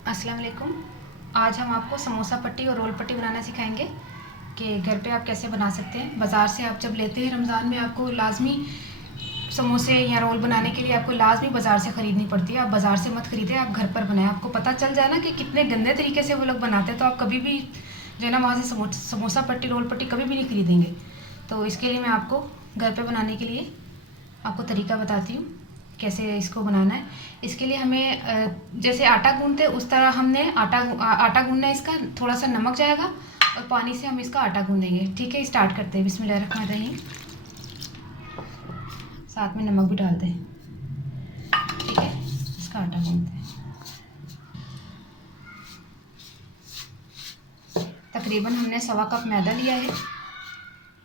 अस्सलाम वालेकुम। आज हम आपको समोसा पट्टी और रोल पट्टी बनाना सिखाएंगे कि घर पे आप कैसे बना सकते हैं। बाज़ार से आप जब लेते हैं रमज़ान में आपको लाजमी समोसे या रोल बनाने के लिए आपको लाजमी बाज़ार से ख़रीदनी पड़ती है। आप बाज़ार से मत ख़रीदें, आप घर पर बनाएं। आपको पता चल जाए ना कि कितने गंदे तरीके से वो लोग बनाते हैं, तो आप कभी भी जो है ना वहाँ से समोसा पट्टी रोल पट्टी कभी भी नहीं ख़रीदेंगे। तो इसके लिए मैं आपको घर पर बनाने के लिए आपको तरीका बताती हूँ कैसे इसको बनाना है। इसके लिए हमें जैसे आटा गूंदते उस तरह हमने आटा गूंदना है। इसका थोड़ा सा नमक जाएगा और पानी से हम इसका आटा गूंदेंगे। ठीक है, स्टार्ट करते हैं। बिस्मिल्लाहिर्रहमानिर्रहीम। साथ में नमक भी डाल दें। ठीक है, इसका आटा गूंदते हैं। तकरीबन हमने 1.25 कप मैदा लिया है।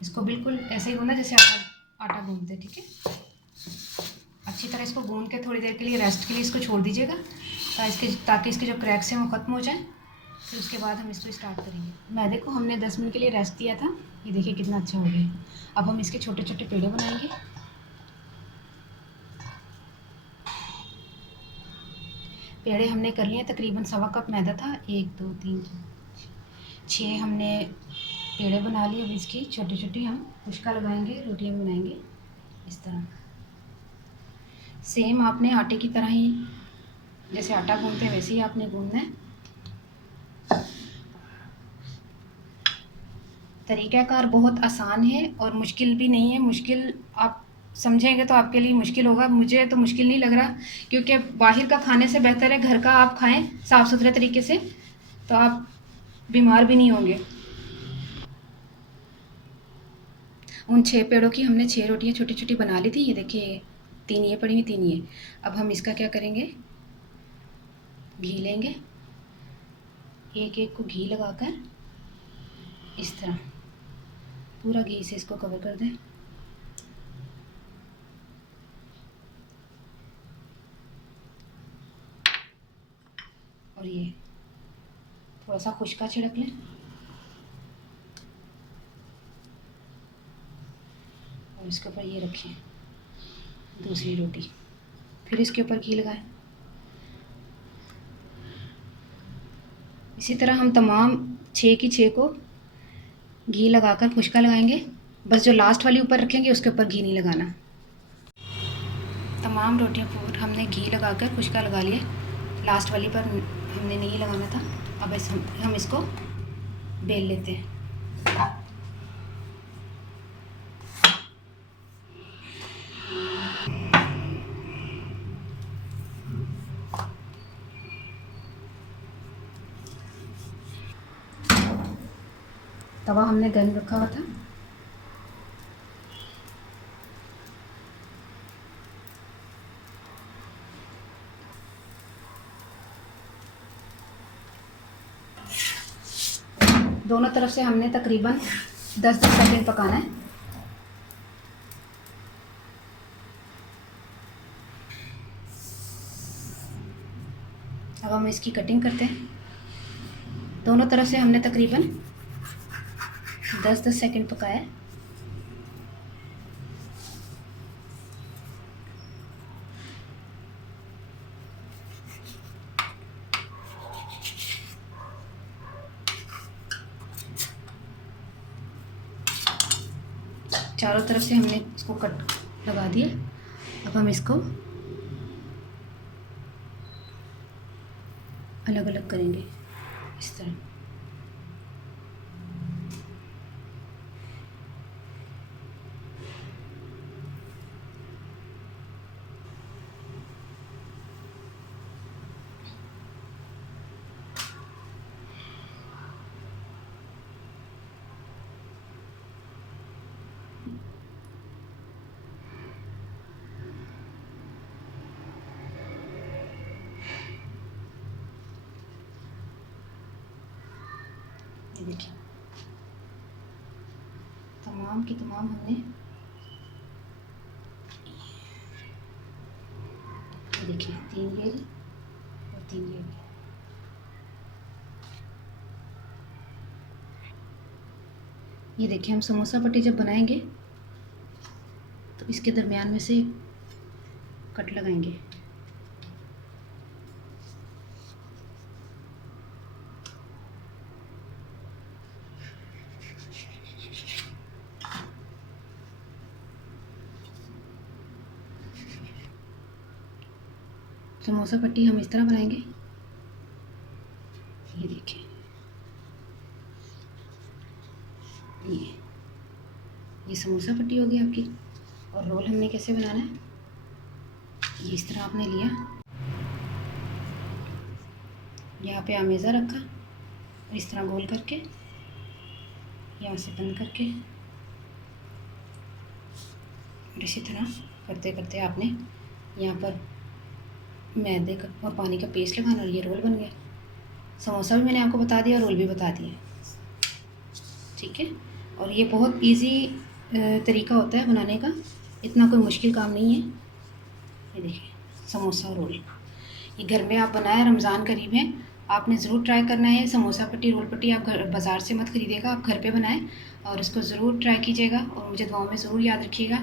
इसको बिल्कुल ऐसे ही गूंदना जैसे आटा गूंदते हैं। ठीक है, अच्छी तरह इसको गूंद के थोड़ी देर के लिए रेस्ट के लिए इसको छोड़ दीजिएगा ताकि इसके जो क्रैक्स हैं वो ख़त्म हो जाएं। फिर उसके बाद हम इसको स्टार्ट करेंगे। मैदे को हमने 10 मिनट के लिए रेस्ट दिया था। ये देखिए कितना अच्छा हो गया। अब हम इसके छोटे छोटे पेड़े बनाएंगे। पेड़े हमने कर लिए। तकरीबन 1.25 कप मैदा था। 1 2 3 6 हमने पेड़े बना लिए। अब इसकी छोटी छोटी हम उश्का लगाएंगे, रोटियां बनाएंगे इस तरह। सेम आपने आटे की तरह ही जैसे आटा गूंदते हैं वैसे ही आपने गूंदना है। तरीक़ाकार बहुत आसान है और मुश्किल भी नहीं है। मुश्किल आप समझेंगे तो आपके लिए मुश्किल होगा। मुझे तो मुश्किल नहीं लग रहा, क्योंकि बाहर का खाने से बेहतर है घर का आप खाएं साफ़ सुथरे तरीके से, तो आप बीमार भी नहीं होंगे। उन 6 पेड़ों की हमने 6 रोटियां छोटी छोटी बना ली थी। ये देखिए 3 ये पड़ी हुई, 3 ये। अब हम इसका क्या करेंगे, घी लेंगे। एक एक को घी लगाकर इस तरह पूरा घी से इसको कवर कर दें। और ये थोड़ा सा खुश्का छिड़क लें और इसके ऊपर ये रखें दूसरी रोटी। फिर इसके ऊपर घी लगाएं। इसी तरह हम तमाम 6 की 6 को घी लगाकर खुश्का लगाएंगे। बस जो लास्ट वाली ऊपर रखेंगे उसके ऊपर घी नहीं लगाना। तमाम रोटियों पर हमने घी लगाकर खुश्का लगा लिया। लास्ट वाली पर हमने नहीं लगाना था। अब हम इसको बेल लेते हैं। तवा हमने गर्म रखा हुआ था। दोनों तरफ से हमने तकरीबन 10-10 सेकंड पकाना है। अब हम इसकी कटिंग करते हैं। दोनों तरफ से हमने तकरीबन 10-10 सेकंड पकाया। चारों तरफ से हमने इसको कट लगा दिया। अब हम इसको अलग अलग करेंगे इस तरह। ये देखिए तमाम की तमाम हमने ये देखिए 3 ये और 3 ये। ये देखिए हम समोसा पट्टी जब बनाएंगे तो इसके दरमियान में से कट लगाएंगे। समोसा पट्टी हम इस तरह बनाएंगे, ये देखिए, ये समोसा पट्टी होगी आपकी। और रोल हमने कैसे बनाना है, ये इस तरह आपने लिया, यहाँ पे आमेज़ा रखा और इस तरह गोल करके यहाँ से बंद करके और इसी तरह करते करते आपने यहाँ पर मैदे का और पानी का पेस्ट लगाना और ये रोल बन गया। समोसा भी मैंने आपको बता दिया, रोल भी बता दिया, ठीक है। और ये बहुत इजी तरीका होता है बनाने का, इतना कोई मुश्किल काम नहीं है। ये देखिए समोसा और रोल, ये घर में आप बनाएं, रमज़ान करीब है, आपने ज़रूर ट्राई करना है। समोसा पट्टी रोल पट्टी आप घर बाज़ार से मत ख़रीदिएगा, आप घर पे बनाएं और इसको ज़रूर ट्राई कीजिएगा और मुझे दुआओं में ज़रूर याद रखिएगा।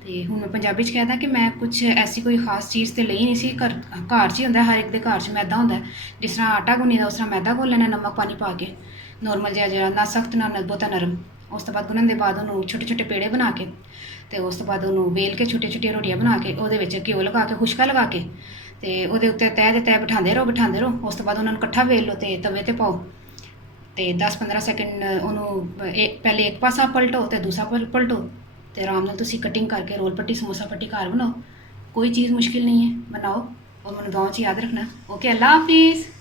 तो हूँ मैं पंजाबी च कहता कि मैं कुछ ऐसी कोई खास चीज़ तो लई नहीं सी, घर च ही होंदा, हर एक दे घर च मैदा होंदा है। जिस तरह आटा गुन्नी दा उस तरह मैदा घोल लेना नमक पानी पा के, नॉर्मल जिहा ना सख्त ना बहुता नरम। उस तो बाद गुन्नण दे बाद उन्होंने छोटे छोटे पेड़े बना के ते उस तो बाद उन्होंने वेल के छोटी छोटी रोटियां बना के ਉਹਦੇ ਵਿੱਚ घ्यो लगा के खुशका लगा के ते ਉਹਦੇ ਉੱਤੇ ਤਹਿ ਦੇ ਤਹਿ ਬਿਠਾਉਂਦੇ ਰਹੋ। ਉਸ ਤੋਂ ਬਾਅਦ ਉਹਨਾਂ ਨੂੰ ਇਕੱਠਾ ਵੇਲ ਲਓ ਤੇ ਤਵੇ ਤੇ ਪਾਓ ਤੇ 10-15 ਸੈਕਿੰਡ ਉਹਨੂੰ ਪਹਿਲੇ ਇੱਕ ਪਾਸਾ ਪਲਟੋ ਤੇ ਦੂਸਰਾ ਪਲਟੋ ਤੇ ਆਰਾਮ ਨਾਲ ਤੁਸੀਂ ਕਟਿੰਗ ਕਰਕੇ ਰੋਲ ਪੱਟੀ ਸਮੋਸਾ ਪੱਟੀ ਘਰ ਬਣਾਓ। कोई चीज़ मुश्किल नहीं है, बनाओ और मैंने दुआओं च याद रखना। ओके, अल्लाह हाफिज़।